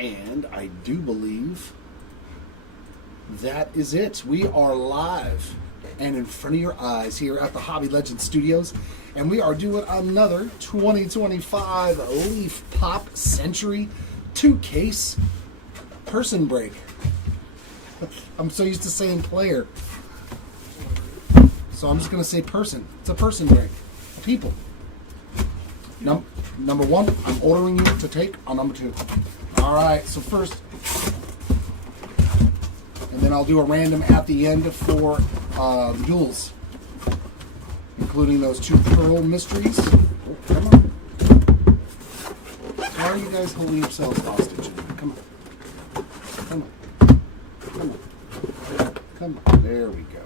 And I do believe that is it. We are live and in front of your eyes here at the Hobby Legends Studios. And we are doing another 2025 Leaf Pop Century 2-case person break. I'm so used to saying player. So I'm just going to say person. It's a person break. People. Number one, I'm ordering you to take on number two. All right, so first, and then I'll do a random at the end for the duels, including those two Pearl mysteries. Oh, come on. Why are you guys holding yourselves hostage? Come on. Come on. Come on. Come on. There we go.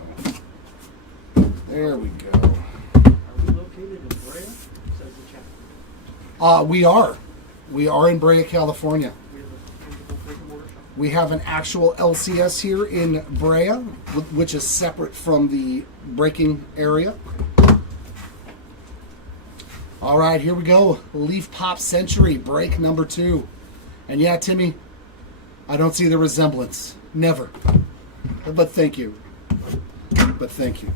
There we go. Are we located in Brea? Says the chat. We are. We are in Brea, California. We have a physical brick-and-mortar shop. We have an actual LCS here in Brea, which is separate from the breaking area. All right, here we go. Leaf Pop Century, break number 2. And yeah, Timmy, I don't see the resemblance. Never. But thank you. But thank you.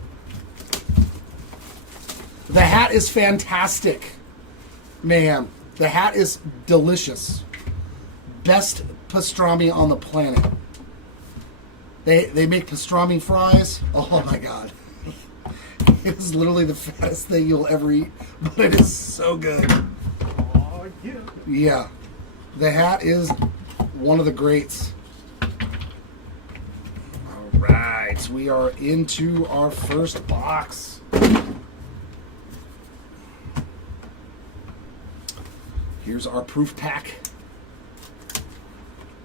The hat is fantastic. Man, the hat is delicious. Best pastrami on the planet. They make pastrami fries. Oh my god. It is literally the fattest thing you'll ever eat, but it is so good. Oh, yeah. Yeah. The hat is one of the greats. All right, we are into our first box. Here's our proof pack.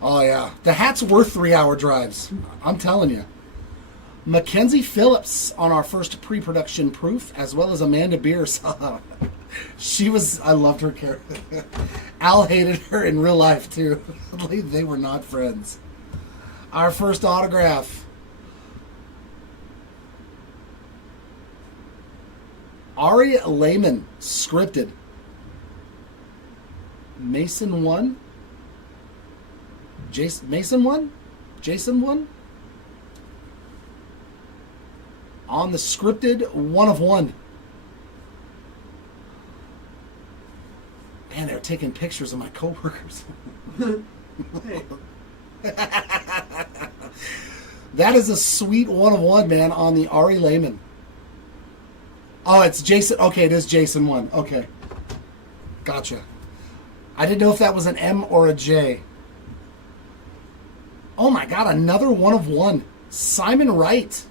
Oh yeah, the hat's worth 3-hour drives. I'm telling you. Mackenzie Phillips on our first pre-production proof, as well as Amanda Beers. She was, I loved her character. Al hated her in real life too. They were not friends. Our first autograph. Ari Lehman, scripted. Mason 1. Mason 1? Jason 1? On the scripted 1 of 1. Man, they're taking pictures of my coworkers. Hey. That is a sweet 1 of 1, man, on the Ari Lehman. Oh, it's Jason. Okay, it is Jason 1. Okay. Gotcha. I didn't know if that was an M or a J. Oh my god, another 1 of 1. Simon Wright.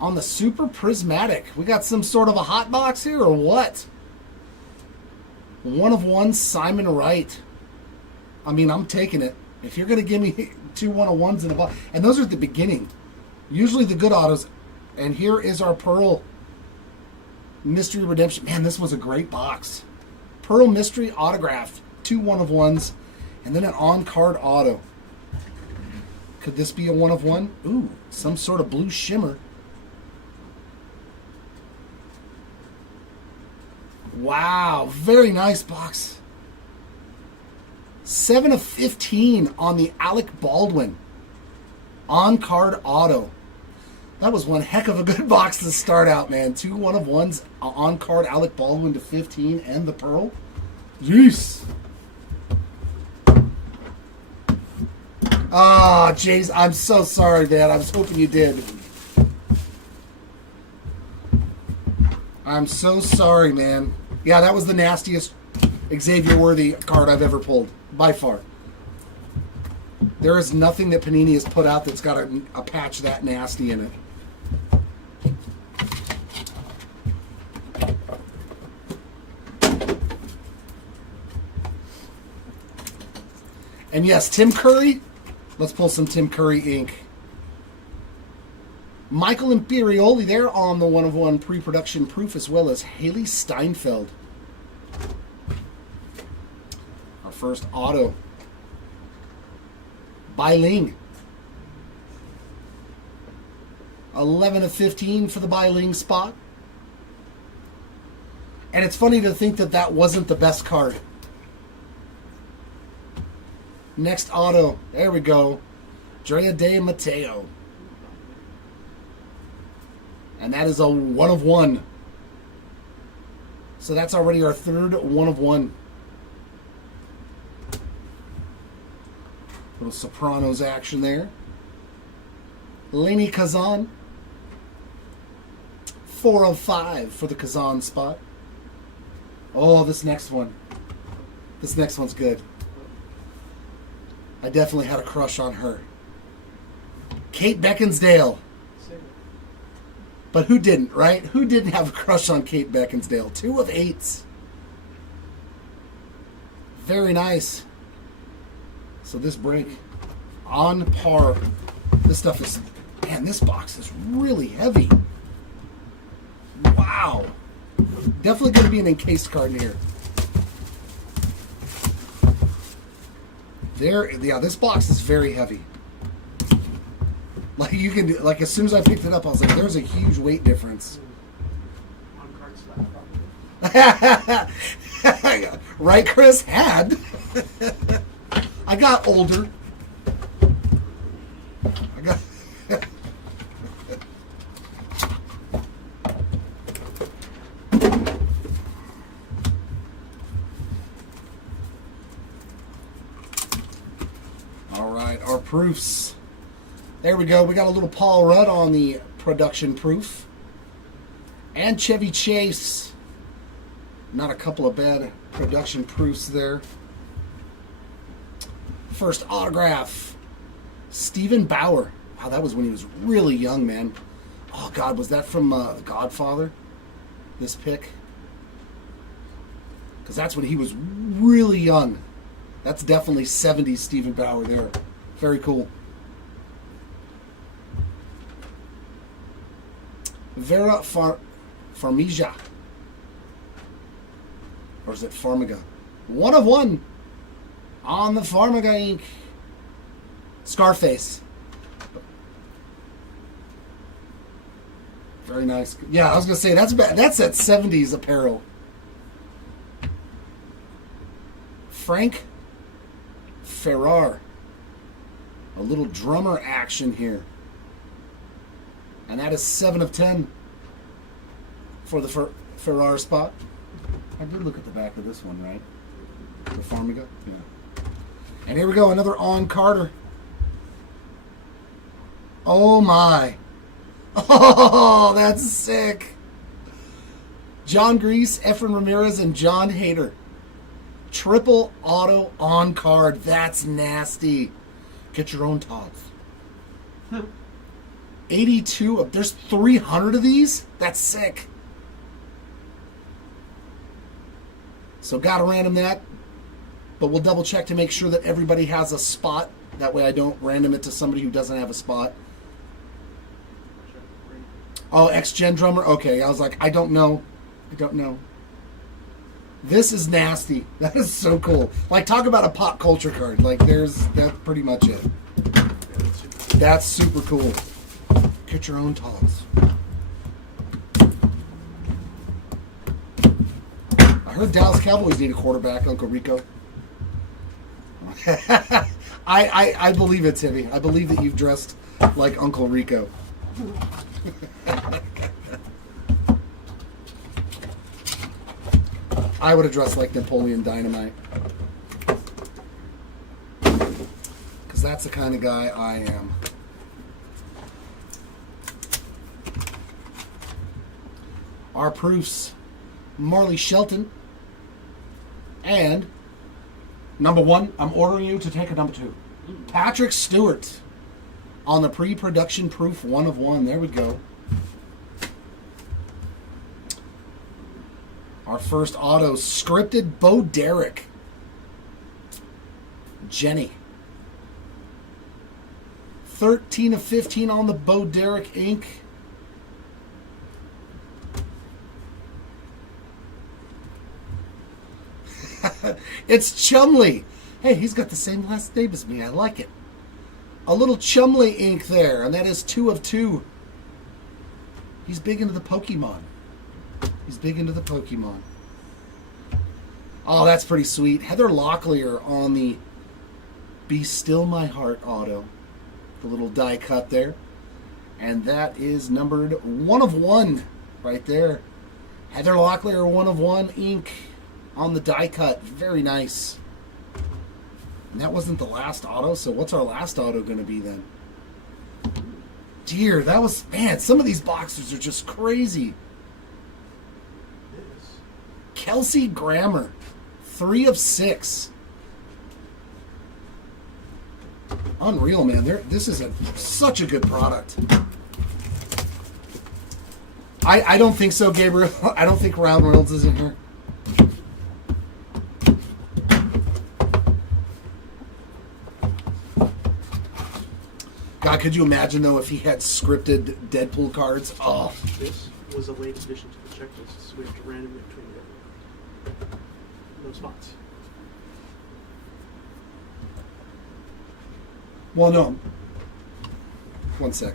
On the Super Prismatic. We got some sort of a hot box here or what? 1 of 1 Simon Wright. I mean, I'm taking it. If you're going to give me 2 1 of 1s in a box. And those are at the beginning. Usually the good autos. And here is our Pearl Mystery Redemption. Man, this was a great box. Pearl Mystery autograph. 2 1 of 1s. And then an on-card auto. Could this be a 1 of 1? Ooh, some sort of blue shimmer. Wow, very nice box. 7 of 15 on the Alec Baldwin. On-card auto. That was one heck of a good box to start out, man. 2 1 of 1s on-card Alec Baldwin to 15 and the Pearl. Jeez. Ah, jeez, I'm so sorry, Dad. I was hoping you did. I'm so sorry, man. Yeah, that was the nastiest Xavier Worthy card I've ever pulled, by far. There is nothing that Panini has put out that's got a patch that nasty in it. And yes, Tim Curry. Let's pull some Tim Curry ink. Michael Imperioli there on the 1 of 1 pre-production proof, as well as Haley Steinfeld. Our first auto. Bai Ling. 11 of 15 for the Bai Ling spot. And it's funny to think that that wasn't the best card. Next auto. There we go. Drea De Matteo. And that is a 1 of 1. So that's already our third 1 of 1. Little Sopranos action there. Lenny Kazan. 4 of 5 for the Kazan spot. Oh, this next one. This next one's good. I definitely had a crush on her. Kate Beckinsale. But who didn't, right? Who didn't have a crush on Kate Beckinsale? 2 of 8. Very nice. So this break, on par. This stuff is, man, this box is really heavy. Wow. Definitely going to be an encased card in here. Yeah, this box is very heavy. Like you can, like as soon as I picked it up, I was like, "There's a huge weight difference." On card slab, Right, Chris? Had. I got older. I got. All right, our proofs. There we go. We got a little Paul Rudd on the production proof. And Chevy Chase. Not a couple of bad production proofs there. First autograph. Stephen Bauer. Wow, that was when he was really young, man. Oh, God, was that from The Godfather? This pick? Because that's when he was really young. That's definitely 70s Stephen Bauer there. Very cool. Vera Farmiga. Or is it Farmiga? 1 of 1 on the Farmiga ink. Scarface. Very nice. Yeah, I was going to say, that's that 70s apparel. Frank Ferrar. A little drummer action here. And that is 7 of 10 for the Ferrar spot. I did look at the back of this one, right? The Farmiga? Yeah. And here we go, another on Carter. Oh my. Oh, that's sick. John Grease, Efren Ramirez, and John Hader. Triple auto on card. That's nasty. Get your own tots. 82 of, there's 300 of these? That's sick. So gotta random that. But we'll double check to make sure that everybody has a spot. That way I don't random it to somebody who doesn't have a spot. Oh, ex-gen drummer? Okay, I was like, I don't know. I don't know. This is nasty. That is so cool. Like, talk about a pop culture card. Like, that's pretty much it. That's super cool. Get your own tots. I heard Dallas Cowboys need a quarterback, Uncle Rico. I believe it, Timmy. I believe that you've dressed like Uncle Rico. I would have dressed like Napoleon Dynamite. Because that's the kind of guy I am. Our proofs, Marley Shelton. And number 1, I'm ordering you to take a number 2. Patrick Stewart on the pre-production proof 1 of 1. There we go. Our first auto, scripted Bo Derek. Jenny. 13 of 15 on the Bo Derek ink. It's Chumley. Hey, he's got the same last name as me. I like it. A little Chumley ink there, and that is 2 of 2. He's big into the Pokemon. He's big into the Pokemon. Oh, that's pretty sweet. Heather Locklear on the Be Still My Heart auto. The little die cut there. And that is numbered 1 of 1 right there. Heather Locklear, 1 of 1 ink on the die cut. Very nice. And that wasn't the last auto, so what's our last auto going to be then? Dear, that was, man, some of these boxers are just crazy. Kelsey Grammer, 3 of 6. Unreal, man. This is such a good product. I don't think so, Gabriel. I don't think Ryan Reynolds is in here. God, could you imagine, though, if he had scripted Deadpool cards? Oh. This was a late addition to the checklist, so we have to random it between no spots. Well, no. One sec.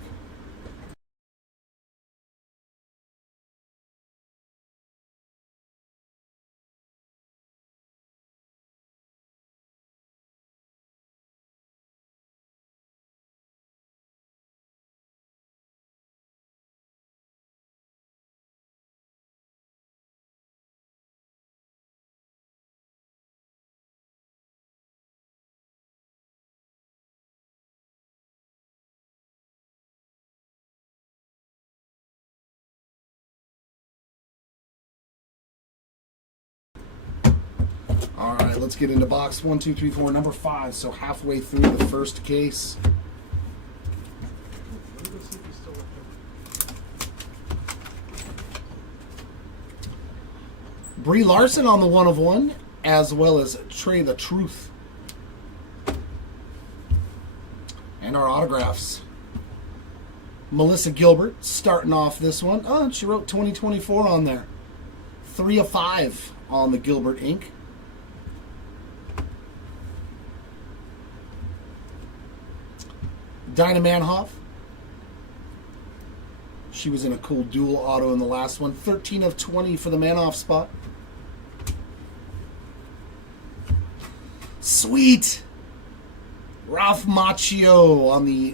All right, let's get into box 1, 2, 3, 4, number 5. So halfway through the first case. Brie Larson on the 1 of 1, as well as Trey the Truth. And our autographs. Melissa Gilbert starting off this one. Oh, she wrote 2024 on there. 3 of 5 on the Gilbert ink. Dinah Manhoff. She was in a cool dual auto in the last one. 13 of 20 for the Manhoff spot. Sweet! Ralph Macchio on the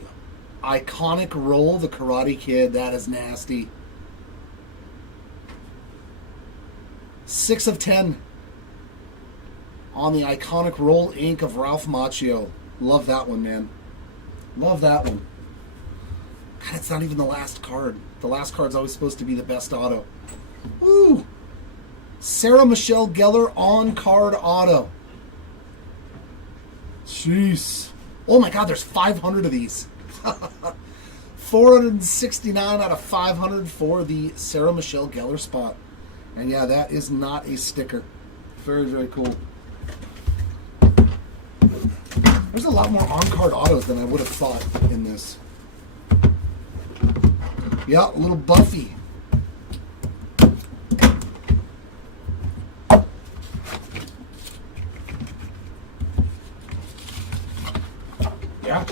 iconic roll, the Karate Kid. That is nasty. 6 of 10 on the iconic roll ink of Ralph Macchio. Love that one, man. Love that one. God, it's not even the last card. The last card's always supposed to be the best auto. Woo! Sarah Michelle Gellar on card auto. Jeez. Oh my God, there's 500 of these. 469 out of 500 for the Sarah Michelle Gellar spot. And yeah, that is not a sticker. Very, very cool. There's a lot more on-card autos than I would have thought in this. Yeah, a little Buffy. Yeah.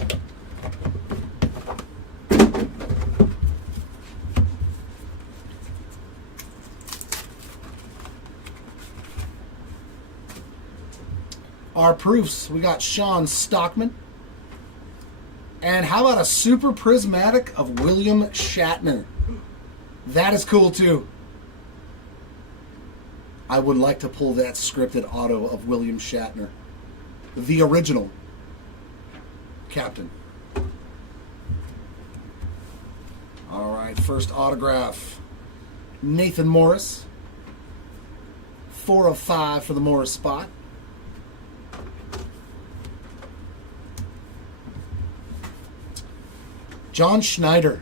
Our proofs, we got Sean Stockman. And how about a super prismatic of William Shatner? That is cool too. I would like to pull that scripted auto of William Shatner. The original Captain. All right, first autograph. Nathan Morris. 4 of 5 for the Morris spot. John Schneider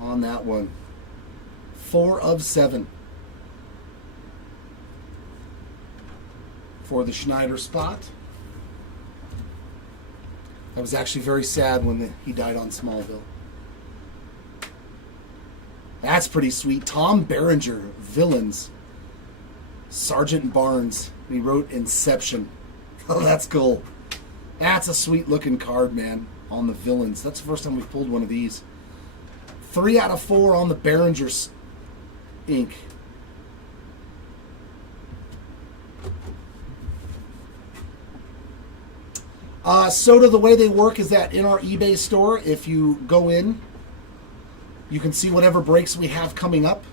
on that one. 4 of 7 for the Schneider spot. I was actually very sad when he died on Smallville. That's pretty sweet. Tom Berenger, Villains. Sergeant Barnes. He wrote Inception. Oh, that's cool. That's a sweet looking card, man, on the Villains. That's the first time we've pulled one of these. 3 out of 4 on the Berenger's ink. Soda, the way they work is that in our eBay store, if you go in, you can see whatever breaks we have coming up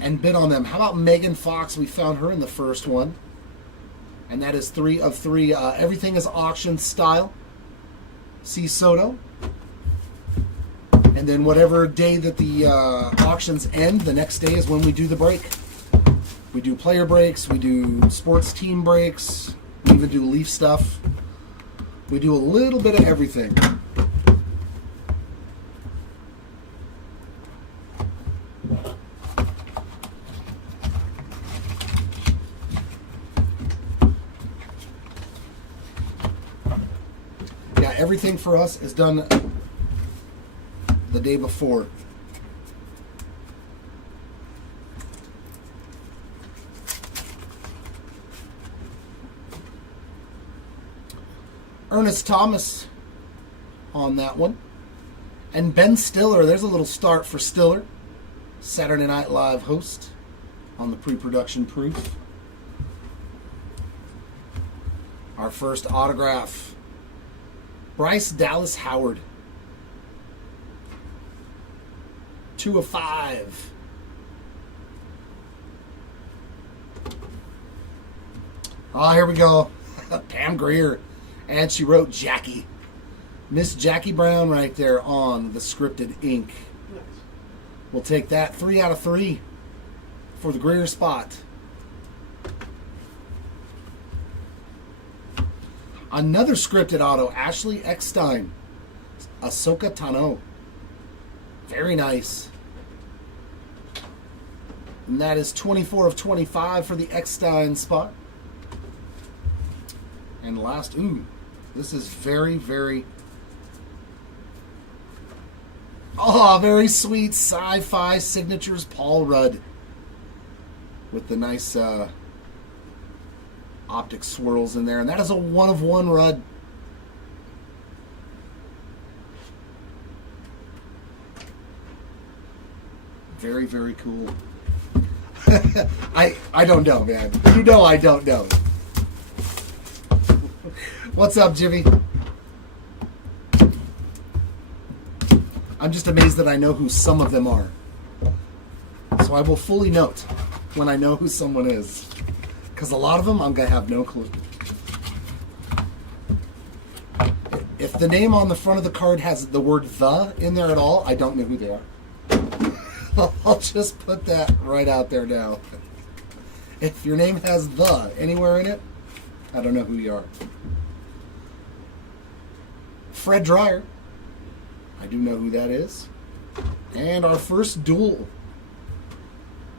and bid on them. How about Megan Fox? We found her in the first one. And that is 3 of 3. Everything is auction style. See Soto. And then whatever day that the auctions end, the next day is when we do the break. We do player breaks. We do sports team breaks. We even do Leaf stuff. We do a little bit of everything. Yeah, everything for us is done the day before. Ernest Thomas on that one. And Ben Stiller, there's a little start for Stiller. Saturday Night Live host on the pre-production proof. Our first autograph. Bryce Dallas Howard. 2 of 5. Oh, here we go. Pam Grier. And she wrote Jackie. Miss Jackie Brown right there on the scripted ink. Nice. We'll take that. 3 out of 3 for the Greer spot. Another scripted auto. Ashley Eckstein. Ahsoka Tano. Very nice. And that is 24 of 25 for the Eckstein spot. And last, this is very, very, very sweet sci-fi signatures, Paul Rudd. With the nice optic swirls in there. And that is a 1 of 1 Rudd. Very, very cool. I don't know, man. You know I don't know. What's up, Jimmy? I'm just amazed that I know who some of them are. So I will fully note when I know who someone is. Because a lot of them, I'm going to have no clue. If the name on the front of the card has the word "the" in there at all, I don't know who they are. I'll just put that right out there now. If your name has "the" anywhere in it, I don't know who you are. Fred Dreyer. I do know who that is. And our first duel.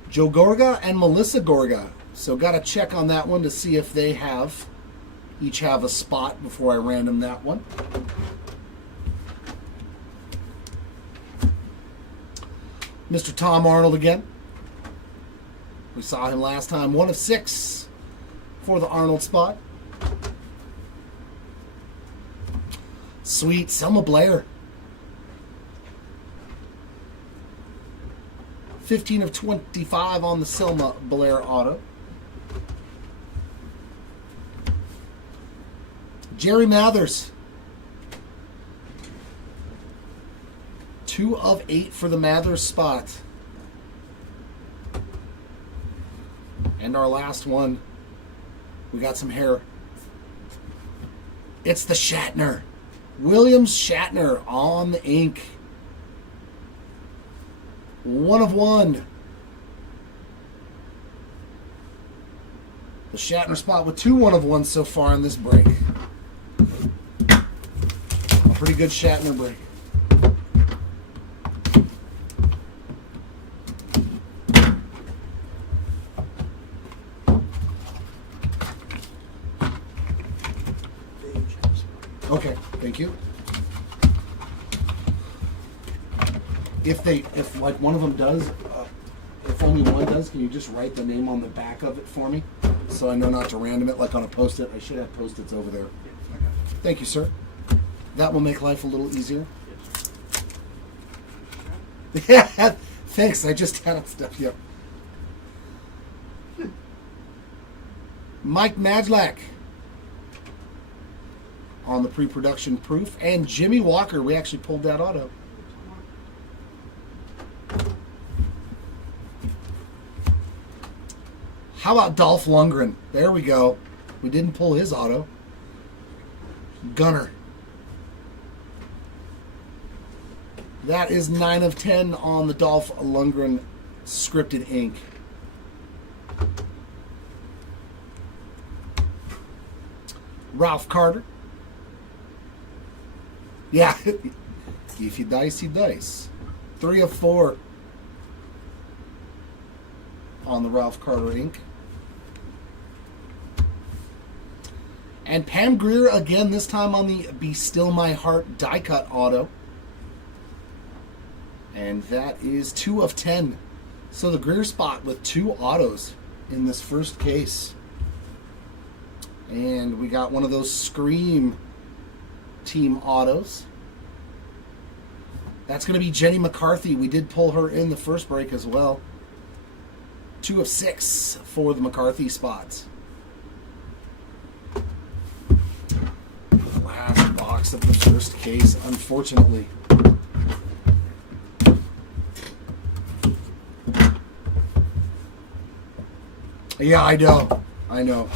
Joe Gorga and Melissa Gorga. So got to check on that one to see if they each have a spot before I random that one. Mr. Tom Arnold again. We saw him last time. 1 of 6 for the Arnold spot. Sweet. Selma Blair. 15 of 25 on the Selma Blair auto. Jerry Mathers. 2 of 8 for the Mathers spot. And our last one, we got some hair. It's the Shatner. Williams Shatner on the ink. 1 of 1. The Shatner spot with 2 1 of 1s so far in this break. A pretty good Shatner break. Okay, thank you. If like one of them does, if only one does, can you just write the name on the back of it for me, so I know not to random it like on a post-it? I should have post-its over there. Yeah, I got it. Thank you, sir. That will make life a little easier. Yes. Yeah, thanks. I just had stuff. Yep. Mike Madlak on the pre-production proof. And Jimmy Walker, we actually pulled that auto. How about Dolph Lundgren? There we go. We didn't pull his auto. Gunner. That is 9 of 10 on the Dolph Lundgren scripted ink. Ralph Carter. Yeah. If you dice, you dice. 3 of 4 on the Ralph Carter ink. And Pam Grier again, this time on the Be Still My Heart die cut auto. And that is 2 of 10. So the Grier spot with 2 autos in this first case. And we got one of those Scream team autos. That's going to be Jenny McCarthy. We did pull her in the first break as well. 2 of 6 for the McCarthy spots. Last box of the first case, unfortunately. Yeah, I know. I know.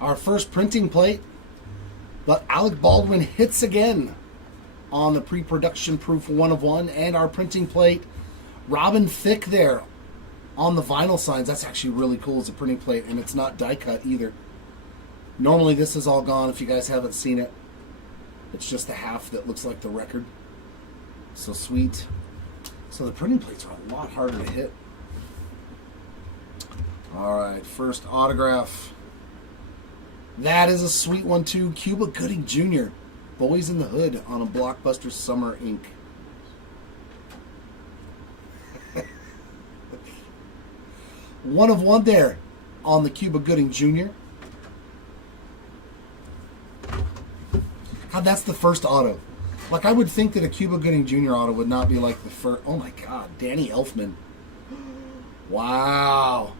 Our first printing plate, but Alec Baldwin hits again on the pre-production proof 1 of 1, and our printing plate, Robin Thicke there on the vinyl signs. That's actually really cool as a printing plate, and it's not die cut either. Normally this is all gone if you guys haven't seen it. It's just the half that looks like the record. So sweet. So the printing plates are a lot harder to hit. All right, first autograph. That is a sweet one too. Cuba Gooding Jr. Boys in the Hood on a Blockbuster Summer ink. 1 of 1 there on the Cuba Gooding Jr. God, that's the first auto. Like, I would think that a Cuba Gooding Jr. auto would not be like the first. Oh my God, Danny Elfman. Wow.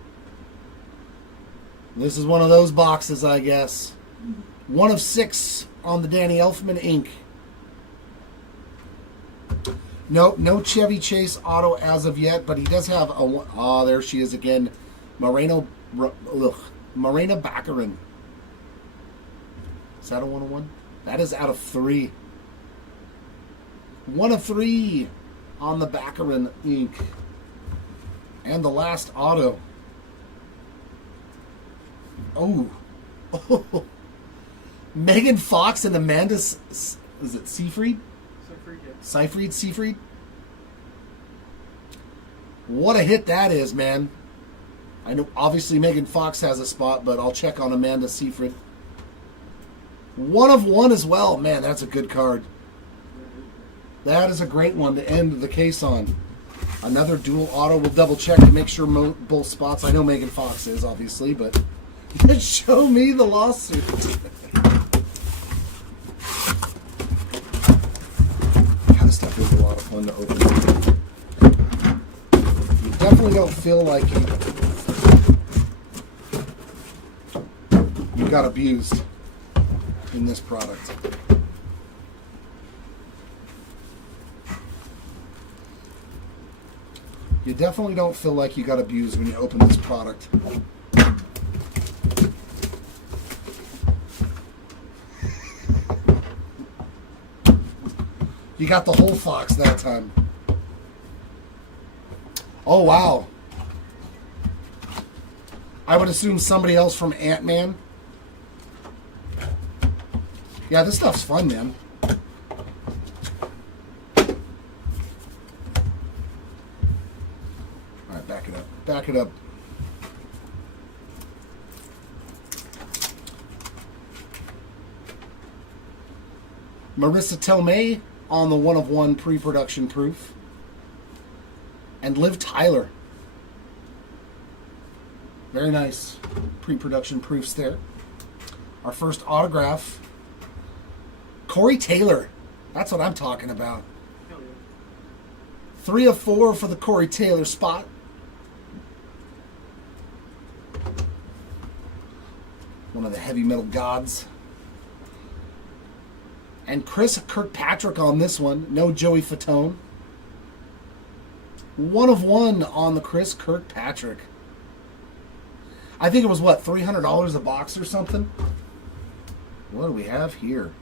This is one of those boxes, I guess. 1 of 6 on the Danny Elfman ink. Nope, no Chevy Chase auto as of yet, but he does have a... Oh, there she is again. Morena Baccarin. Is that a 1 of 1? That is out of 3. 1 of 3 on the Baccarin ink. And the last auto. Oh. Megan Fox and Amanda... Is it Seyfried? Seyfried? What a hit that is, man. I know obviously Megan Fox has a spot, but I'll check on Amanda Seyfried. 1 of 1 as well. Man, that's a good card. That is a great one to end the case on. Another dual auto. We'll double check to make sure both spots. I know Megan Fox is, obviously, but show me the lawsuit. This stuff is a lot of fun to open. You definitely don't feel like you got abused in this product. You definitely don't feel like you got abused when you open this product. You got the whole Fox that time. Oh, wow. I would assume somebody else from Ant-Man. Yeah, this stuff's fun, man. Alright, back it up. Back it up. Marissa Tomei on the 1 of 1 pre-production proof. And Liv Tyler. Very nice pre-production proofs there. Our first autograph. Corey Taylor. That's what I'm talking about. Hell yeah. 3 of 4 for the Corey Taylor spot. One of the heavy metal gods. And Chris Kirkpatrick on this one. No Joey Fatone. 1 of 1 on the Chris Kirkpatrick. I think it was, what, $300 a box or something? What do we have here?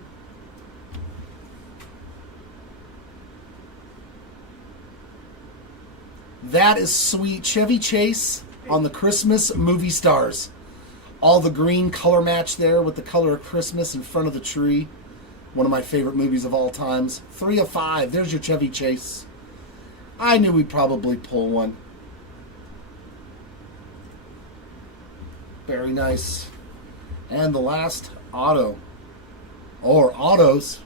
That is sweet. Chevy Chase on the Christmas movie stars. All the green color match there with the color of Christmas in front of the tree. One of my favorite movies of all times. 3 of 5. There's your Chevy Chase. I knew we'd probably pull one. Very nice. And the last auto. Or autos.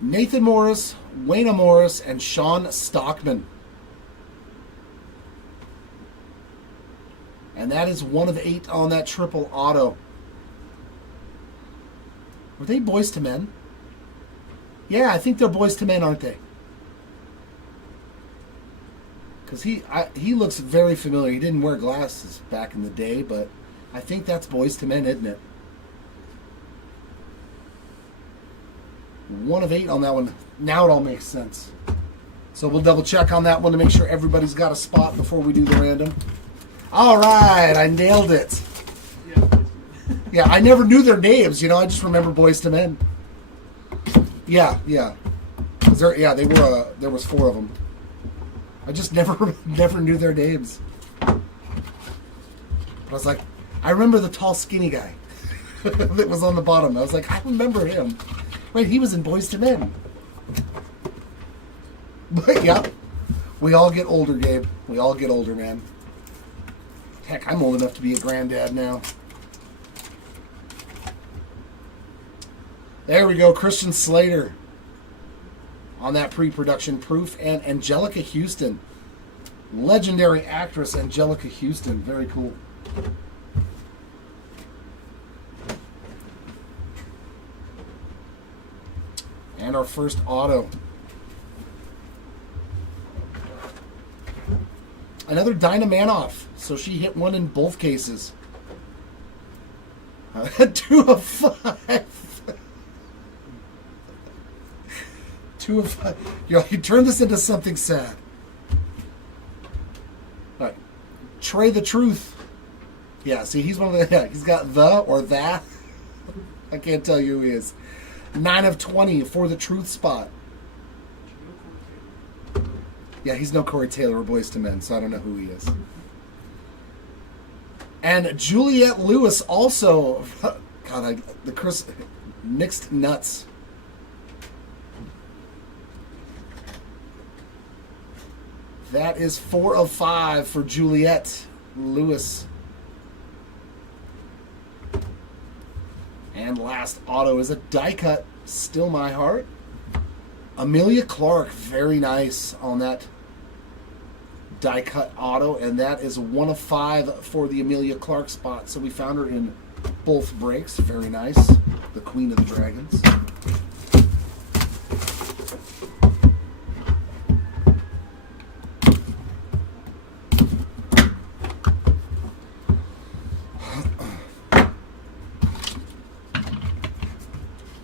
Nathan Morris, Wayna Morris, and Sean Stockman. And that is 1 of 8 on that triple auto. Were they Boys to Men? Yeah, I think they're Boys to Men, aren't they? Because he looks very familiar. He didn't wear glasses back in the day, but I think that's Boys to Men, isn't it? 1 of 8 on that one. Now it all makes sense. So we'll double check on that one to make sure everybody's got a spot before we do the random. All right, I nailed it. Yeah, I never knew their names. You know, I just remember Boys to Men. Yeah. They were. There was 4 of them. I just never knew their names. But I was like, I remember the tall, skinny guy that was on the bottom. I was like, I remember him. Wait, he was in Boys to Men. But yeah, we all get older, Gabe. We all get older, man. Heck, I'm old enough to be a granddad now. There we go, Christian Slater on that pre-production proof, and Angelica Houston. Legendary actress Angelica Houston. Very cool. And our first auto. Another Dinah Manoff. So she hit 1 in both cases. 2 of 5. 2 of 5. You turned this into something sad. All right. Trey the Truth. Yeah, see, he's one of the... Yeah, he's got the or that. I can't tell you who he is. 9 of 20 for the Truth spot. Yeah, he's no Corey Taylor or Boys to Men, so I don't know who he is. And Juliette Lewis also. God, the Chris mixed nuts. That is 4 of 5 for Juliette Lewis. And last auto is a die cut. Still My Heart. Amelia Clark, very nice on that die cut auto, and that is 1 of 5 for the Amelia Clark spot. So we found her in both breaks. Very nice. The Queen of the Dragons.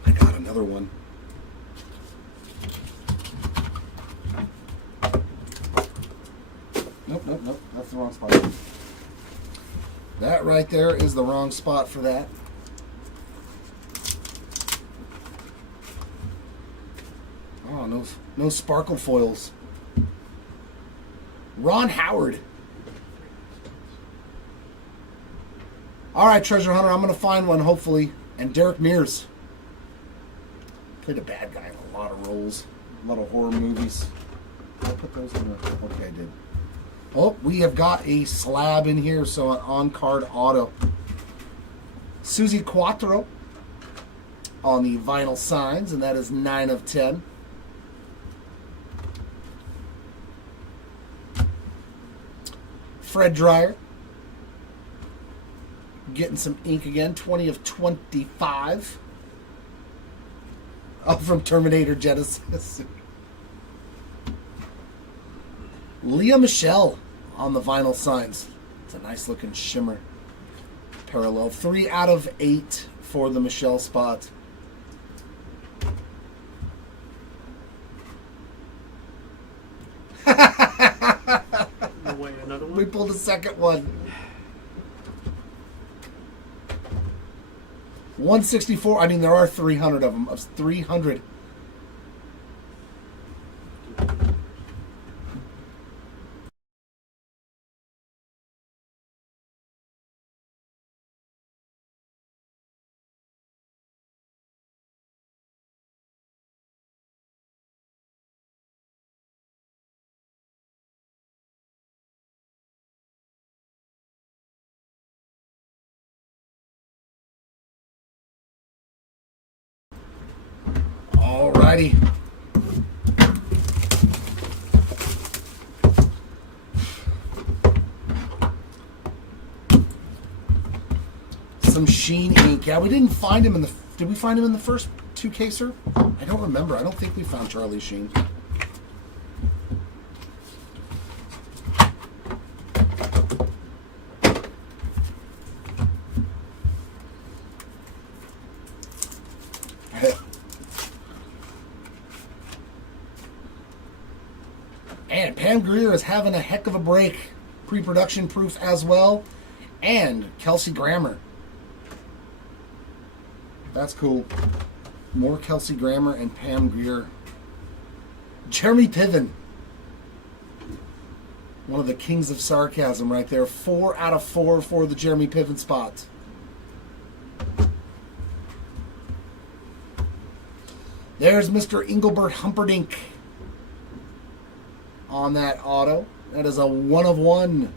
I got another one. Nope. That's the wrong spot. That right there is the wrong spot for that. Oh, no sparkle foils. Ron Howard. All right, Treasure Hunter, I'm going to find one, hopefully. And Derek Mears. Played a bad guy in a lot of roles. A lot of horror movies. Did I put those in the... Okay, I did. Oh, we have got a slab in here, so an on-card auto. Susie Quattro on the vinyl signs, and that is 9 of 10. Fred Dreyer getting some ink again. 20 of 25. Up from Terminator Genesis. Leah Michelle on the vinyl signs. It's a nice looking shimmer. Parallel. 3 out of 8 for the Michelle spot. No way, another one? We pulled a second one. 164. I mean, there are 300 of them. 300. Alrighty. Some Sheen ink. Yeah, we didn't find him in the... Did we find him in the first 2-caser? I don't remember. I don't think we found Charlie Sheen. And Pam Grier is having a heck of a break. Pre-production proof as well. And Kelsey Grammer. That's cool. More Kelsey Grammer and Pam Grier. Jeremy Piven. One of the kings of sarcasm right there. 4 out of 4 for the Jeremy Piven spot. There's Mr. Engelbert Humperdinck on that auto. That is a 1 of 1.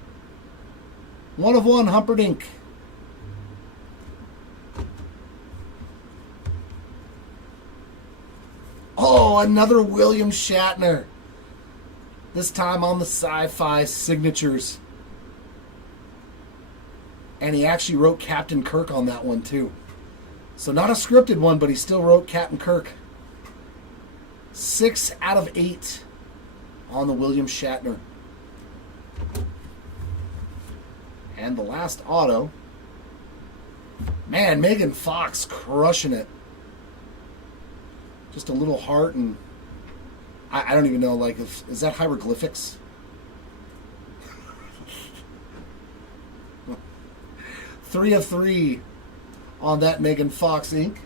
1 of 1 Humperdinck. Oh, another William Shatner. This time on the sci-fi signatures. And he actually wrote Captain Kirk on that one too. So not a scripted one, but he still wrote Captain Kirk. 6 out of 8 on the William Shatner. And the last auto. Man, Megan Fox crushing it. Just a little heart, and I don't even know, like, is that hieroglyphics? 3 of 3 on that Megan Fox ink.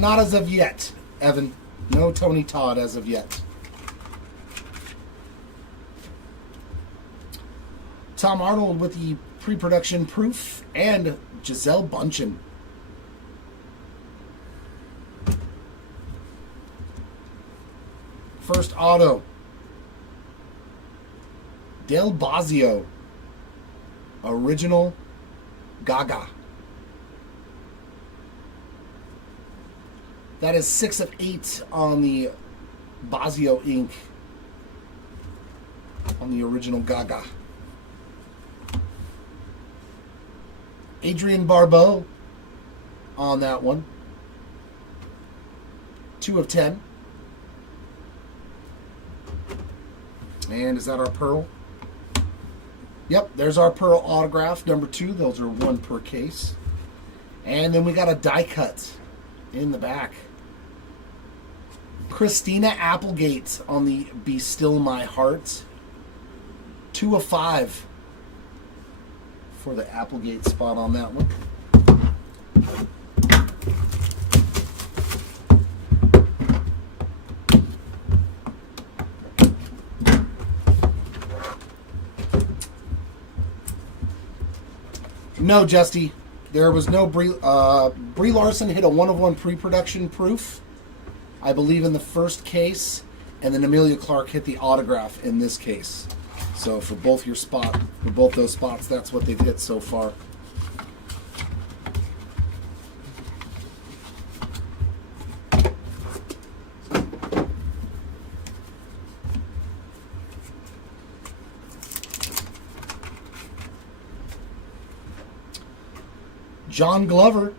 Not as of yet, Evan. No Tony Todd as of yet. Tom Arnold with the pre-production proof and Giselle Bundchen. First auto. Del Bosio. Original Gaga. That is 6 of 8 on the Bosio ink. On the original Gaga. Adrian Barbeau on that one. 2 of 10. And is that our Pearl? Yep, there's our Pearl autograph, number 2. Those are 1 per case. And then we got a die cut in the back. Christina Applegate on the Be Still My Heart. 2 of 5 for the Applegate spot on that one. No, Justy. There was no Brie Larson hit a 1 of 1 pre-production proof. I believe, in the first case, and then Amelia Clark hit the autograph in this case. So for both those spots, that's what they've hit so far. John Glover,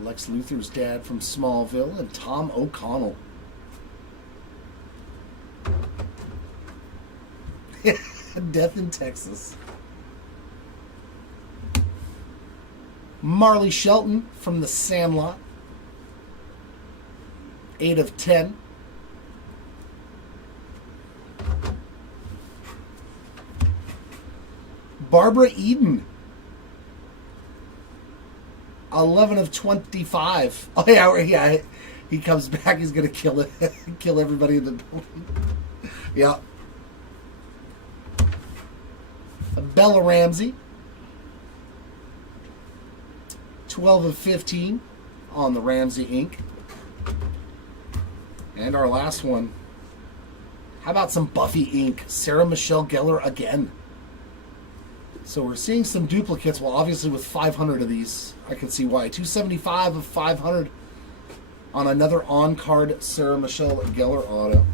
Lex Luthor's dad from Smallville, and Tom O'Connell. Death in Texas. Marley Shelton from The Sandlot. 8 of 10. Barbara Eden. 11 of 25. Oh yeah. He comes back. He's gonna kill it. Kill everybody in the building. Yeah. Bella Ramsey. 12 of 15 on the Ramsey ink. And our last one. How about some Buffy ink? Sarah Michelle Gellar again. So we're seeing some duplicates. Well, obviously with 500 of these, I can see why. 275 of 500 on another on-card Sarah Michelle Gellar auto.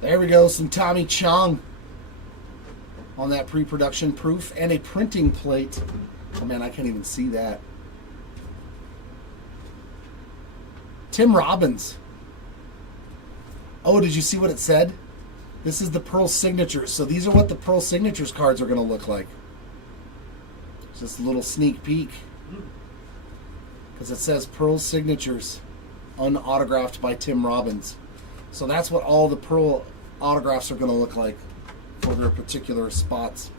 There we go, some Tommy Chong on that pre-production proof and a printing plate. Oh man, I can't even see that. Tim Robbins. Oh, did you see what it said? This is the Pearl Signatures. So these are what the Pearl Signatures cards are going to look like. Just a little sneak peek. Because it says Pearl Signatures, unautographed by Tim Robbins. So that's what all the Pearl autographs are going to look like for their particular spots.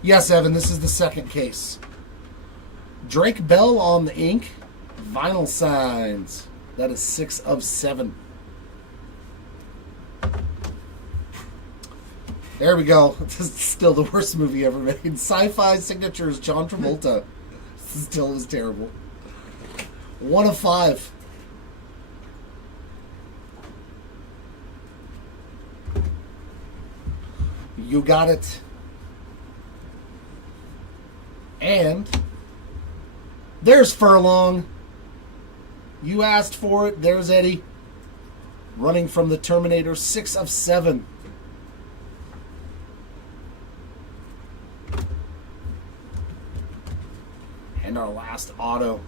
Yes, Evan, this is the second case. Drake Bell on the ink. Vinyl signs. That is 6 of 7. There we go. This is still the worst movie ever made. Sci-Fi Signatures, John Travolta. Still was terrible. 1 of 5. You got it. And there's Furlong. You asked for it. There's Eddie. Running from the Terminator, 6 of 7. And our last auto.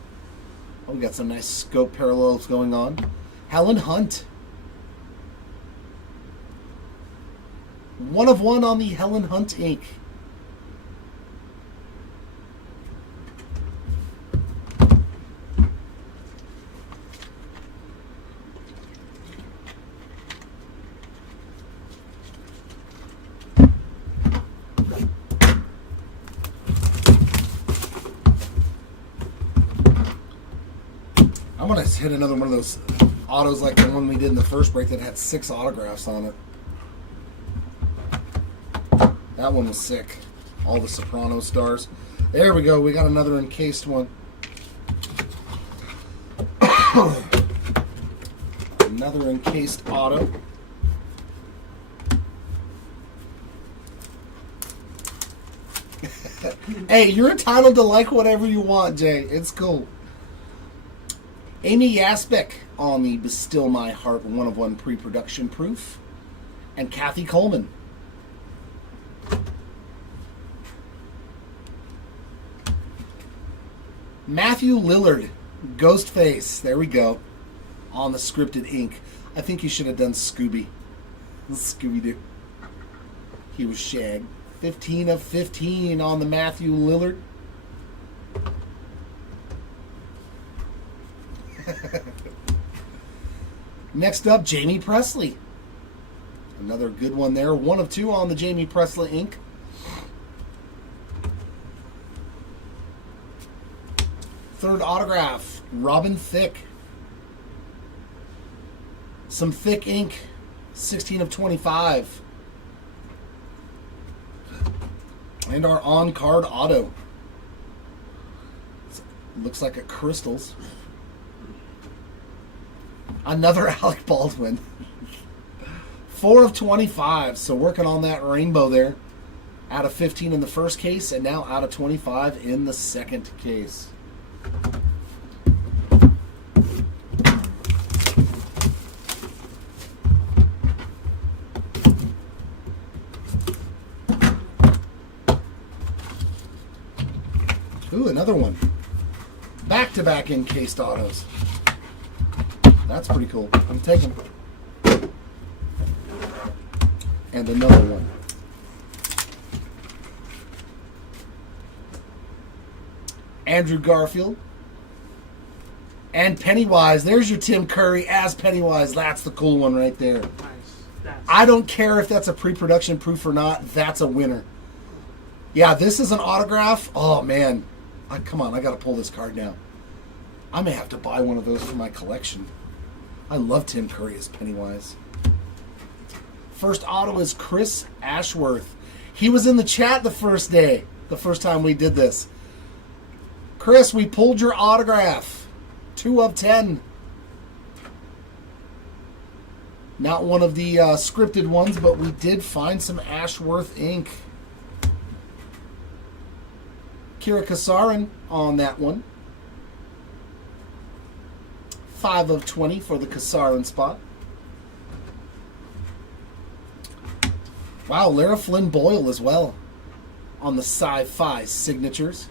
Oh, we got some nice scope parallels going on. Helen Hunt. 1 of 1 on the Helen Hunt ink. I'm going to hit another one of those autos like the one we did in the first break that had 6 autographs on it. That one was sick. All the Soprano stars. There we go. We got another encased one. Another encased auto. Hey, you're entitled to like whatever you want, Jay. It's cool. Amy Yaspick on the Bestill My Heart 1 of 1 pre-production proof. And Kathy Coleman. Matthew Lillard, Ghostface, there we go, on the scripted ink. I think you should have done Scooby. Scooby-Doo. He was Shag. 15 of 15 on the Matthew Lillard. Next up, Jamie Presley. Another good one there. 1 of 2 on the Jamie Presley ink. Third autograph, Robin Thicke. Some thick ink, 16 of 25. And our on-card auto. Looks like a Crystals. Another Alec Baldwin. 4 of 25. So working on that rainbow there. Out of 15 in the first case, and now out of 25 in the second case. Ooh, another one. Back-to-back encased autos. That's pretty cool. I'm taking them. And another one. Andrew Garfield. And Pennywise. There's your Tim Curry as Pennywise. That's the cool one right there. Nice. I don't care if that's a pre-production proof or not. That's a winner. Yeah, this is an autograph. Oh, man. Come on, I got to pull this card now. I may have to buy one of those for my collection. I love Tim Curry as Pennywise. First auto is Chris Ashworth. He was in the chat the first time we did this. Chris, we pulled your autograph. 2 of 10. Not one of the scripted ones, but we did find some Ashworth ink. Kira Kasarin on that one. 5 of 20 for the Kasarin spot. Wow, Lara Flynn Boyle as well on the sci-fi signatures.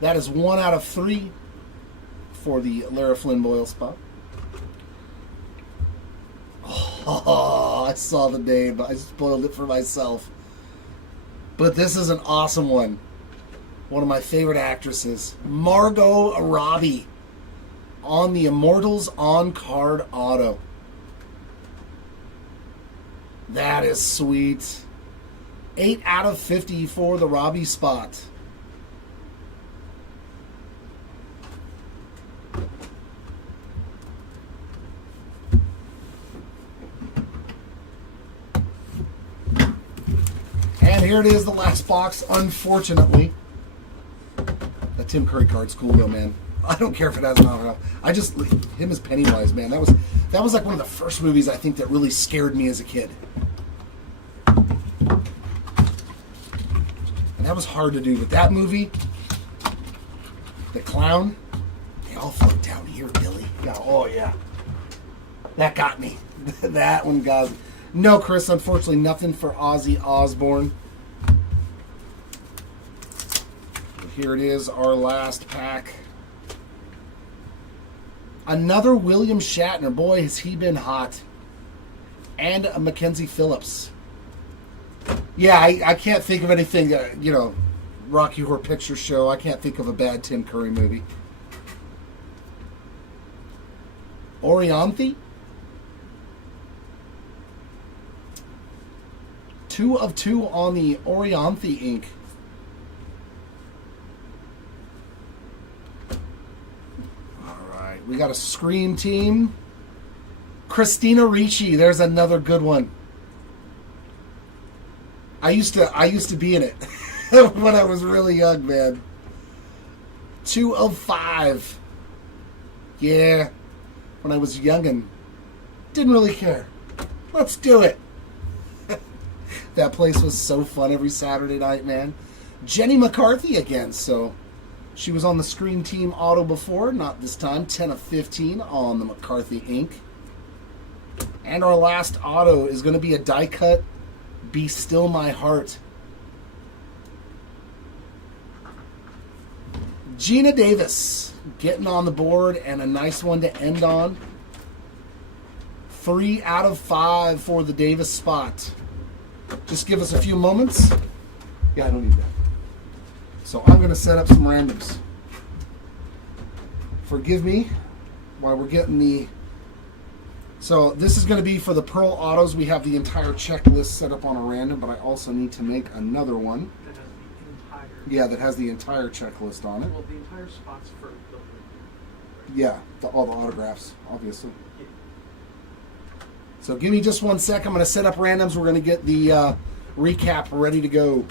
That is 1 out of 3 for the Lara Flynn Boyle spot. Oh, I saw the name. I spoiled it for myself. But this is an awesome one. One of my favorite actresses. Margot Robbie on the Immortals on-card auto. That is sweet. 8 out of 50 for the Robbie spot. And here it is, the last box, unfortunately. That Tim Curry card's cool though, man. I don't care if it has an autograph. I just, him as Pennywise, man. That was like one of the first movies I think that really scared me as a kid. And that was hard to do. But that movie, the clown, they all float down here, Billy. Oh yeah. That got me. That one got me. No, Chris, unfortunately nothing for Ozzy Osbourne. Here it is, our last pack. Another William Shatner. Boy, has he been hot. And a Mackenzie Phillips. Yeah, I can't think of anything, Rocky Horror Picture Show. I can't think of a bad Tim Curry movie. Orianthe. 2 of 2 on the Orianthe ink. We got a Scream Team. Christina Ricci. There's another good one. I used to be in it when I was really young, man. 2 of 5. Yeah. When I was young and didn't really care. Let's do it. That place was so fun every Saturday night, man. Jenny McCarthy again, so she was on the Scream Team auto before, not this time. 10 of 15 on the McCarthy ink. And our last auto is going to be a die cut, Be Still My Heart. Gina Davis getting on the board, and a nice one to end on. 3 out of 5 for the Davis spot. Just give us a few moments. Yeah, I don't need that. So I'm going to set up some randoms. Forgive me while we're getting the So this is going to be for the Pearl Autos. We have the entire checklist set up on a random, but I also need to make another one. That has the entire. Yeah, that has the entire checklist on it. Well, the entire spot's for the. Yeah, all the autographs, obviously. Yeah. So give me just 1 sec. I'm going to set up randoms. We're going to get the recap ready to go.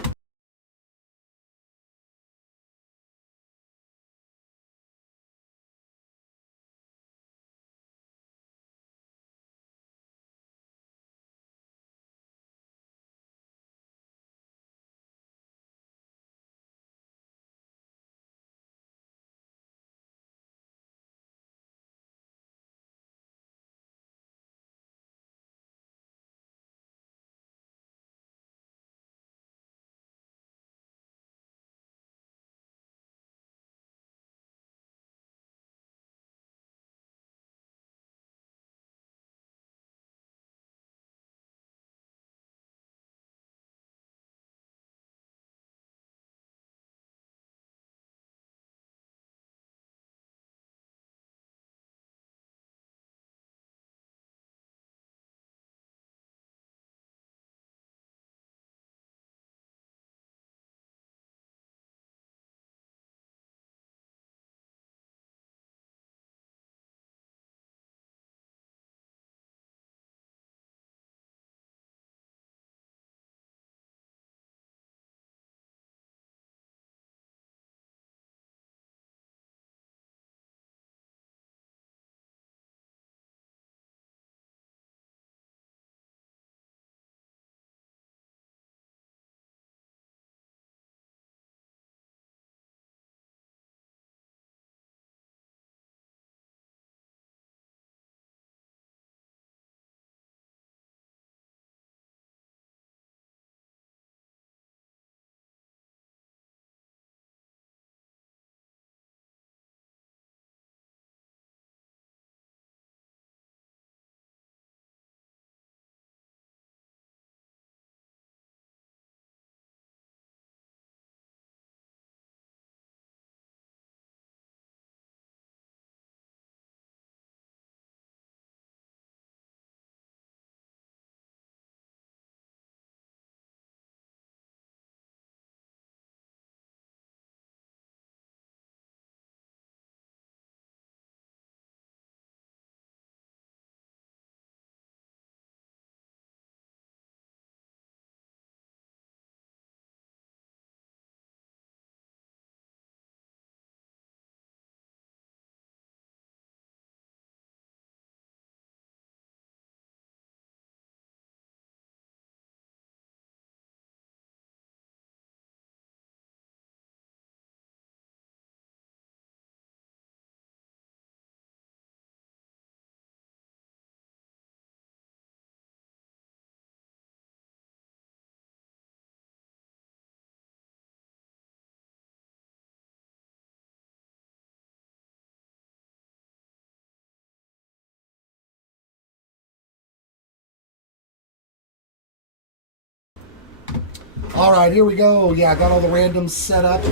All right, here we go. Yeah, I got all the randoms set up.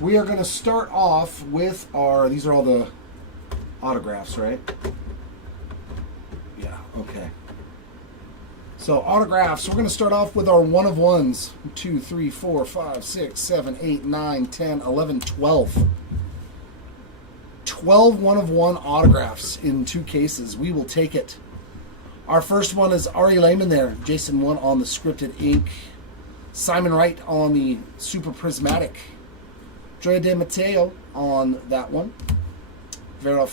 We are going to start off with these are all the autographs, right? Yeah, okay. So autographs, we're going to start off with our 1 of 1s. 2, 3, 4, 5, 6, 7, 8, 9, 10, 11, 12. 12 1 of 1 autographs in 2 cases. We will take it. Our first one is Ari Lehman there. Jason 1 on the scripted ink. Simon Wright on the super prismatic. Drea De Matteo on that one. Vera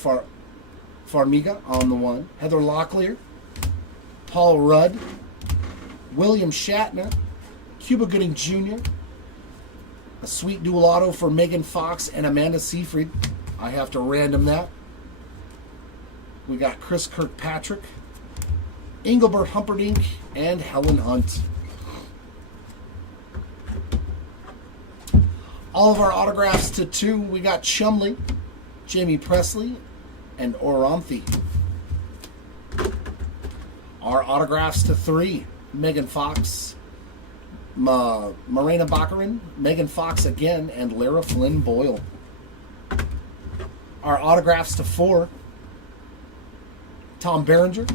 Farmiga on the one. Heather Locklear. Paul Rudd. William Shatner. Cuba Gooding Jr. A sweet dual auto for Megan Fox and Amanda Seyfried. I have to random that. We got Chris Kirkpatrick. Engelbert Humperdinck, and Helen Hunt. All of our autographs to 2, we got Chumley, Jamie Presley, and Oronthi. Our autographs to 3, Megan Fox, Morena Baccarin, Megan Fox again, and Lara Flynn Boyle. Our autographs to 4. Tom Berenger,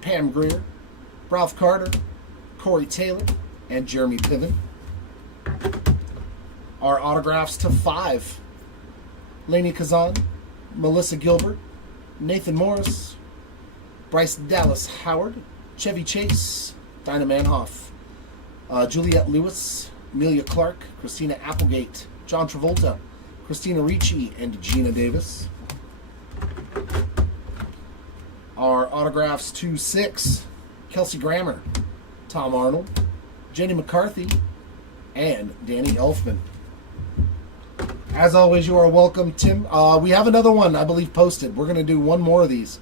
Pam Grier, Ralph Carter, Corey Taylor, and Jeremy Piven. Our autographs to 5. Lainey Kazan, Melissa Gilbert, Nathan Morris, Bryce Dallas Howard, Chevy Chase, Dinah Manhoff, Juliette Lewis, Amelia Clark, Christina Applegate, John Travolta, Christina Ricci, and Gina Davis. Our autographs to 6. Kelsey Grammer, Tom Arnold, Jenny McCarthy, and Danny Elfman. As always, you are welcome, Tim. We have another one, I believe, posted. We're going to do one more of these.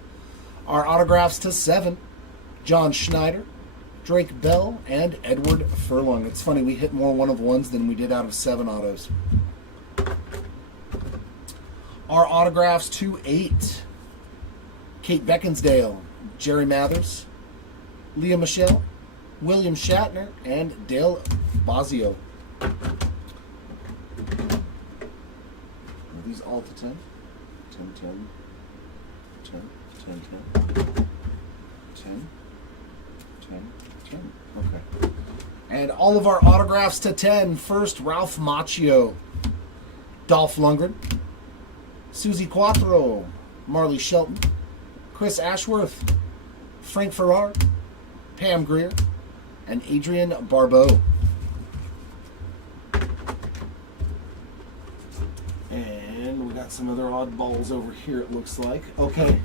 Our autographs to 7. John Schneider, Drake Bell, and Edward Furlong. It's funny, we hit more 1-of-1s than we did out of 7 autos. Our autographs to 8. Kate Beckinsdale, Jerry Mathers, Leah Michelle, William Shatner, and Dale Bazio. Are these all to 10? 10, 10, 10, 10, 10, 10, 10, 10. Okay. And all of our autographs to 10. First, Ralph Macchio, Dolph Lundgren, Susie Quattro, Marley Shelton, Chris Ashworth, Frank Farrar, Pam Grier, and Adrian Barbeau. And we got some other oddballs over here, it looks like. Okay.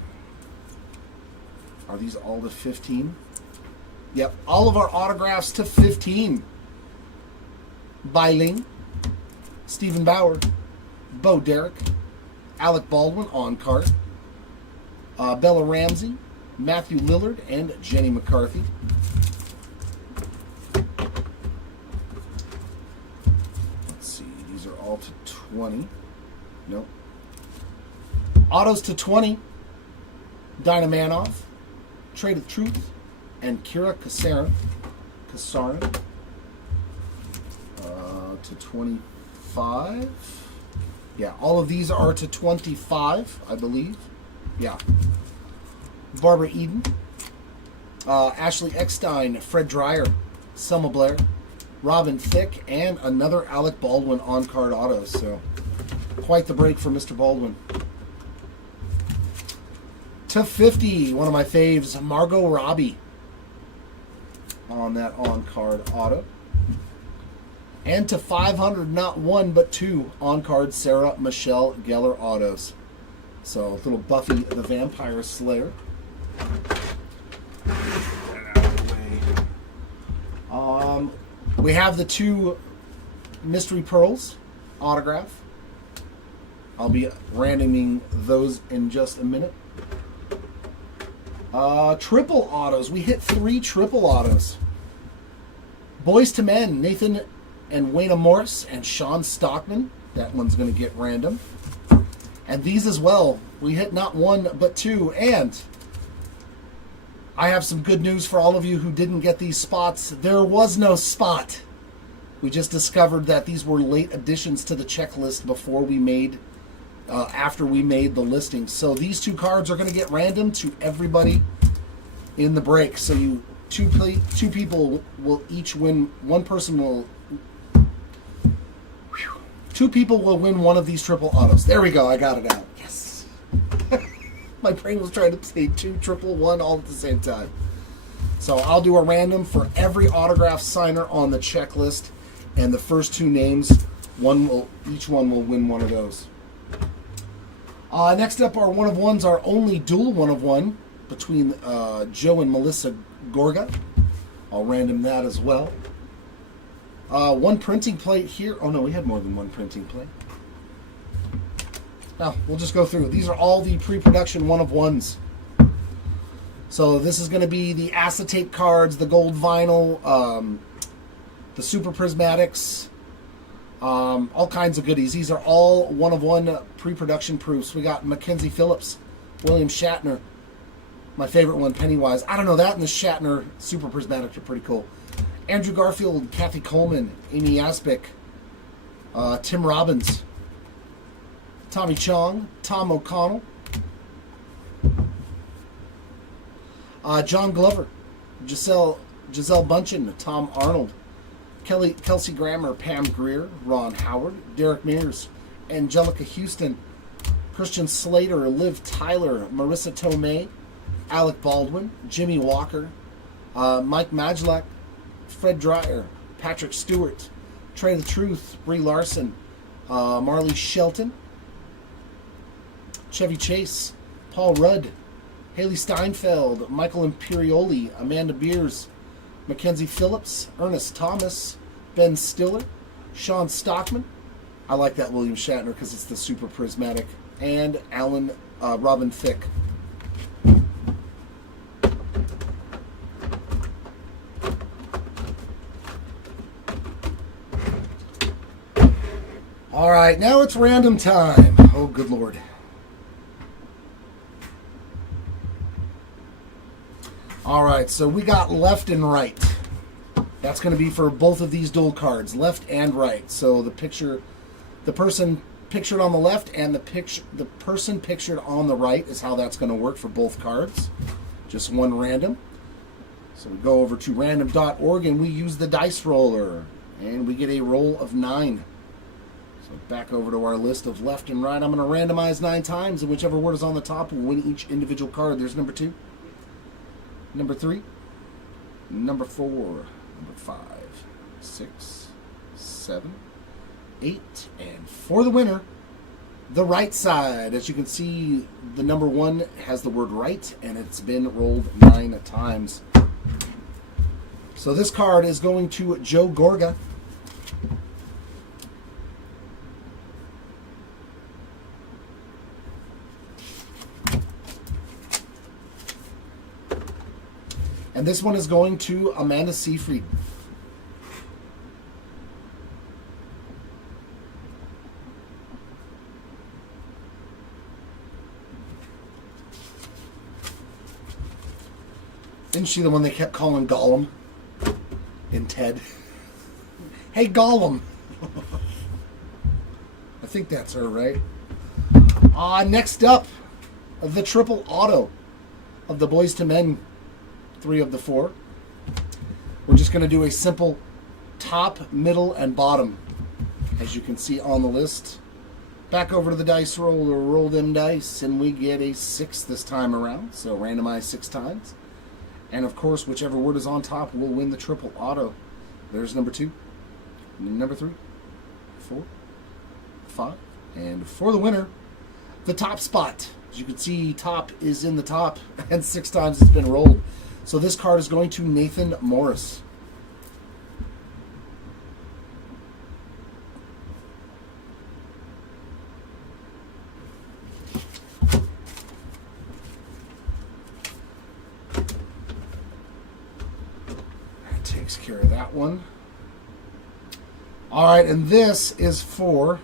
Are these all to 15? Yep, all of our autographs to 15. Bailing, Stephen Bauer, Bo Derek, Alec Baldwin on card, Bella Ramsey, Matthew Lillard, and Jenny McCarthy. Let's see, these are all to 20. Nope. Autos to 20. Dinah Manoff, Trade of Truth, and Kira Kasarin. To 25. Yeah, all of these are to 25, I believe. Yeah. Barbara Eden, Ashley Eckstein, Fred Dreyer, Selma Blair, Robin Thicke, and another Alec Baldwin on-card auto. So, quite the break for Mr. Baldwin. To 50, one of my faves, Margot Robbie on that on-card auto. And to 500, not 1 but 2 on-card Sarah Michelle Gellar autos. So, little Buffy the Vampire Slayer. Get that out of the way. We have the 2 Mystery Pearls autograph. I'll be randoming those in just a minute. Triple autos. We hit 3 triple autos. Boys to Men, Nathan and Wayna Morris and Sean Stockman. That one's going to get random. And these as well. We hit not 1 but 2. And I have some good news for all of you who didn't get these spots. There was no spot. We just discovered that these were late additions to the checklist before we made, after we made the listing. So these 2 cards are going to get random to everybody in the break. So you two people will each win. One person will. 2 people will win one of these triple autos. There we go. I got it out. Yes. My brain was trying to say 2 triple 1 all at the same time. So I'll do a random for every autograph signer on the checklist, and the first 2 names, each one will win one of those. Next up, our 1-of-1s are only dual 1-of-1 between Joe and Melissa Gorga. I'll random that as well. 1 printing plate here. Oh no, we had more than 1 printing plate. Now, we'll just go through. These are all the pre-production 1-of-1s. So this is going to be the acetate cards, the gold vinyl, the super prismatics, all kinds of goodies. These are all 1-of-1 pre-production proofs. We got Mackenzie Phillips, William Shatner, my favorite one, Pennywise. I don't know, that and the Shatner super prismatics are pretty cool. Andrew Garfield, Kathy Coleman, Amy Aspic, Tim Robbins, Tommy Chong, Tom O'Connell, John Glover, Giselle Bundchen, Tom Arnold, Kelsey Grammer, Pam Greer, Ron Howard, Derek Mears, Angelica Houston, Christian Slater, Liv Tyler, Marissa Tomei, Alec Baldwin, Jimmy Walker, Mike Majlak, Fred Dreyer, Patrick Stewart, Trey the Truth, Brie Larson, Marley Shelton, Chevy Chase, Paul Rudd, Haley Steinfeld, Michael Imperioli, Amanda Beers, Mackenzie Phillips, Ernest Thomas, Ben Stiller, Sean Stockman. I like that William Shatner because it's the super prismatic. And Robin Thicke. All right, now it's random time. Oh, good Lord. All right, so we got left and right. That's going to be for both of these dual cards, left and right. So the person pictured on the left and the person pictured on the right is how that's going to work for both cards. Just one random. So we go over to random.org and we use the dice roller and we get a roll of 9. So back over to our list of left and right. I'm going to randomize 9 times, and whichever word is on the top will win each individual card. There's number 2, number 3, number 4, number 5, 6, 7, 8, and for the winner, the right side. As you can see, the number 1 has the word right, and it's been rolled 9 times. So this card is going to Joe Gorga. And this one is going to Amanda Seyfried. Isn't she the one they kept calling Gollum in Ted? Hey, Gollum. I think that's her, right? Next up, the triple auto of the Boys to Men 3 of the 4. We're just going to do a simple top, middle, and bottom, as you can see on the list. Back over to the dice roller, roll them dice, and we get a 6 this time around. So randomize 6 times. And of course, whichever word is on top will win the triple auto. There's number 2, number 3, 4, 5, and for the winner, the top spot. As you can see, top is in the top, and 6 times it's been rolled. So this card is going to Nathan Morris. That takes care of that one. All right, and this is for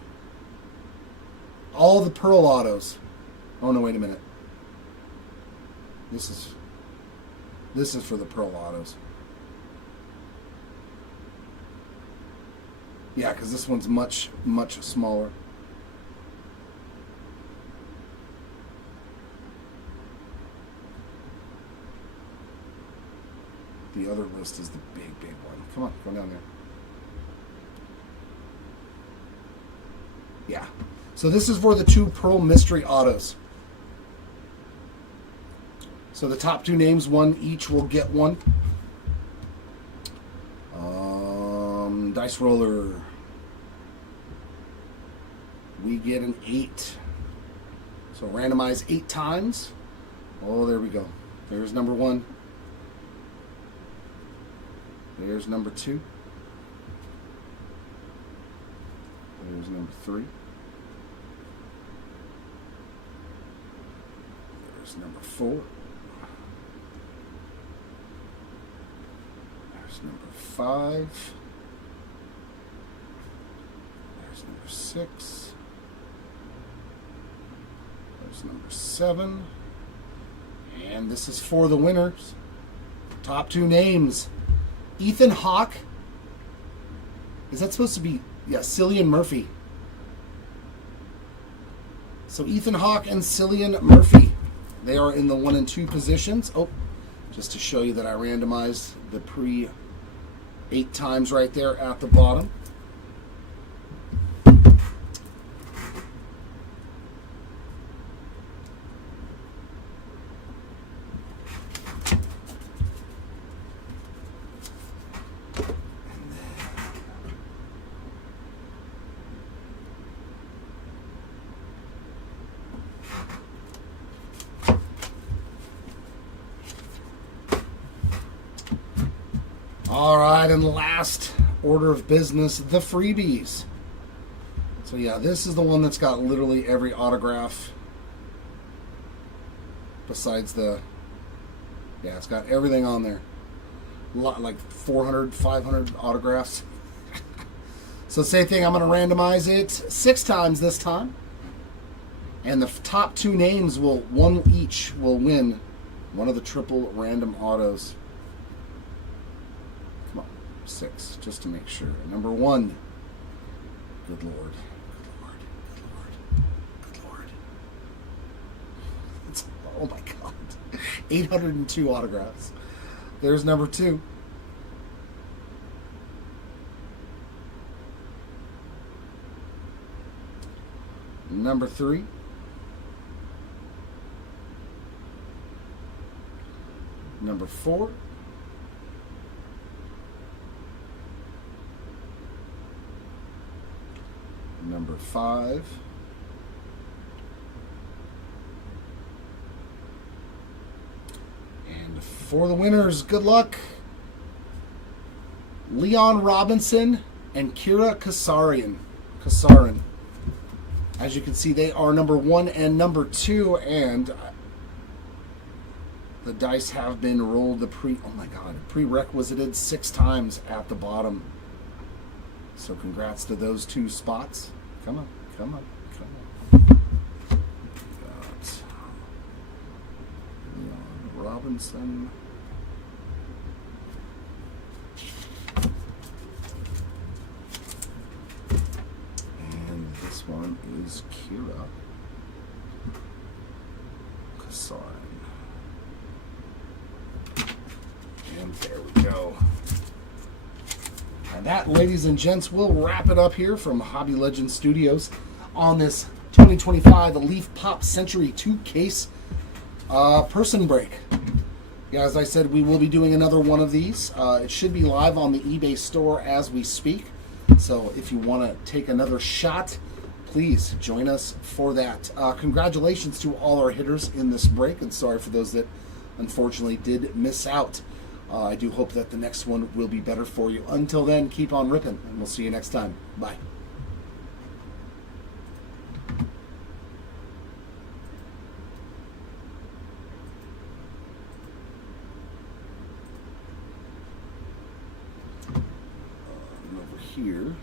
all the Pearl autos. Oh, no, wait a minute. This is for the Pearl autos. Yeah, because this one's much, much smaller. The other list is the big, big one. Come on, go down there. Yeah. So this is for the 2 Pearl Mystery autos. So the top 2 names, 1 each, will get 1. Dice roller. We get an 8. So randomize 8 times. Oh, there we go. There's number 1. There's number 2. There's number 3. There's number 4. There's number 5. There's number 6. There's number 7. And this is for the winners. Top 2 names. Ethan Hawke. Is that supposed to be... Yeah, Cillian Murphy. So Ethan Hawke and Cillian Murphy, they are in the 1 and 2 positions. Oh, just to show you that I randomized the pre 8 times right there at the bottom. All right, and last order of business, the freebies. So yeah, this is the one that's got literally every autograph besides yeah, it's got everything on there. Like 400, 500 autographs. So same thing, I'm going to randomize it 6 times this time. And the top 2 names one each will win one of the triple random autos. 6, just to make sure. Number 1. Good Lord. Good Lord. Good Lord. Good Lord. Oh my God. 802 autographs. There's number 2. Number 3. Number 4. Number 5. And for the winners, good luck. Leon Robinson and Kira Kasarin. As you can see, they are number 1 and number 2, and the dice have been rolled prerequisited 6 times at the bottom. So congrats to those 2 spots. Come on, come on, come on. Got Leon Robinson. And this one is Kira Kasarin. And there we go. And that, ladies and gents, will wrap it up here from Hobby Legends Studios on this 2025 Leaf Pop Century 2 case person break. Yeah, as I said, we will be doing another one of these. It should be live on the eBay store as we speak. So if you want to take another shot, please join us for that. Congratulations to all our hitters in this break, and sorry for those that unfortunately did miss out. I do hope that the next one will be better for you. Until then, keep on ripping, and we'll see you next time. Bye. Over here.